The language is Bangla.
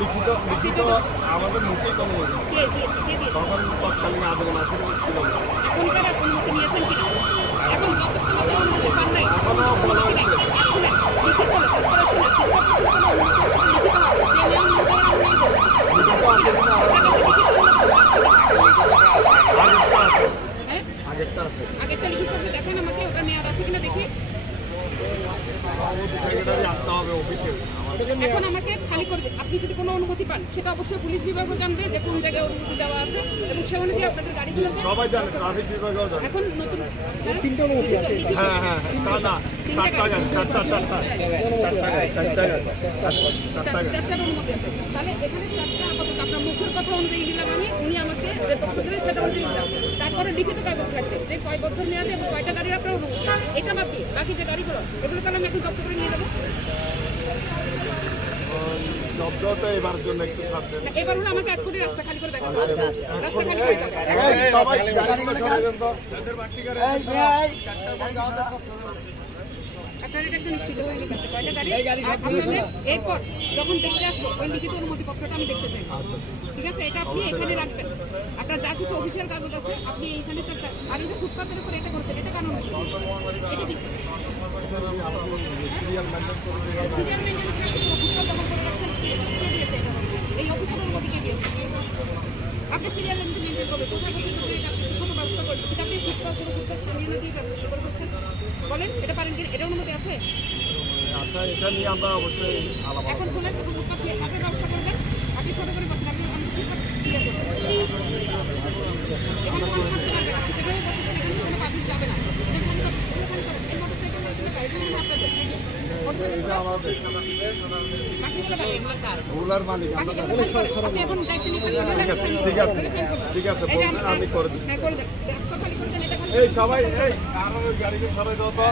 লিখিত আমাদের মুখেই কোনো তখন তৎকালীন আবেদন আসলে ছিল না। এখনকার অনুমতি নিয়েছেন কিনা? এখন যথেষ্ট মাত্রা অনুমতি পান নাই, অনুমতি নাই। আসলে লিখিত হলে তারপরে শুনে কোনো অনুমতি লিখিত হবে যে নিয়ম আগেরটা লিখিত হবে। দেখেন আমাকে ওটা মেয়াদ আছে কিনা দেখি। আসতে হবে অফিসে। এখন আমাকে খালি করে দিন। আপনি যদি কোনো অনুমতি পান সেটা অবশ্যই পুলিশ বিভাগও জানবে যে কোন জায়গায় অনুমতি দেওয়া আছে এবং সে অনুযায়ী আপনাদের গাড়িগুলো সবাই জানে, ট্রাফিক বিভাগও জানে। এখন নতুন তিনটা অনুমতি আছে। হ্যাঁ হ্যাঁ চারটার অনুমতি আছে। তাহলে এখানে চারটা আপাতত আপনার মুখের কথা অনুযায়ী দিলাম আমি। উনি আমাকে যে তথ্য দিলেন সেটা অনুযায়ী দিলাম। তারপরে লিখিত কাগজ রাখতে যে কয় বছর মেয়াদে এবং কয়টা গাড়ির আপনার অনুমতি আছে এটা বাকি যে গাড়িগুলো এগুলো তাহলে আমি এখন জব্দ করে নিয়ে যাবো। এবার জন্য একটু ছাড় দেন। এবার হলো আমাকে 1 কোটি রাস্তা খালি করে দেখাবো। রাস্তা খালি করে দেখাবো। আপনার এটা একটু নিশ্চিত হয়ে লিখেছে কয়টা গাড়ি আপনাদের এরপর যখন দেখতে আসবো ওই লিখিত অনুমতিপত্রটা আমি দেখতে চাই। ঠিক আছে, এটা আপনি এখানে রাখবেন। আপনার যা কিছু অফিসিয়াল কাগজ আছে আপনি এইখানে আর এই যে ফুটপাতের উপর এটা করছেন এটা কারণ এটা কি সিরিয়াল মেনটেন ফুটপাত দখল করে রাখছেন কে দিয়েছে এটা? এই অফিসের অনুমতি কে দিয়েছে? আপনি সিরিয়াল মেনটেন করবেন কোথায় কোথায় এটা আপনি ছোট ব্যবস্থা করবেন কিন্তু আপনি ফুটপাত সামনে না দিয়ে ইয়ে করে করছেন বলেন এটা পারেন কি? এটা অনুমতি আছে? আচ্ছা, এটা নিয়ে আমরা অবশ্যই এখন বলেন তখন ফুটপাত আপনার ব্যবস্থা করে দেন। আপনি ছোট করে বসেন, আপনি ফুটপাত ক্লিয়ার করতে পারেন। এখানে তো মানুষ থাকতে পারবে না, আপনি যেভাবে বসেছেন এখানে কোনো পাবলিক যাবে না। এই মোটরসাইকেল এখানে গাড়িগুলো আপনাদের এখন দায়িত্ব নিয়ে ঠিক আছে আমি করে দিচ্ছি। হ্যাঁ করে দেন, রাস্তা খালি করে দেন। এটা এই সবাই এই গাড়িকে সবাই দাও তো।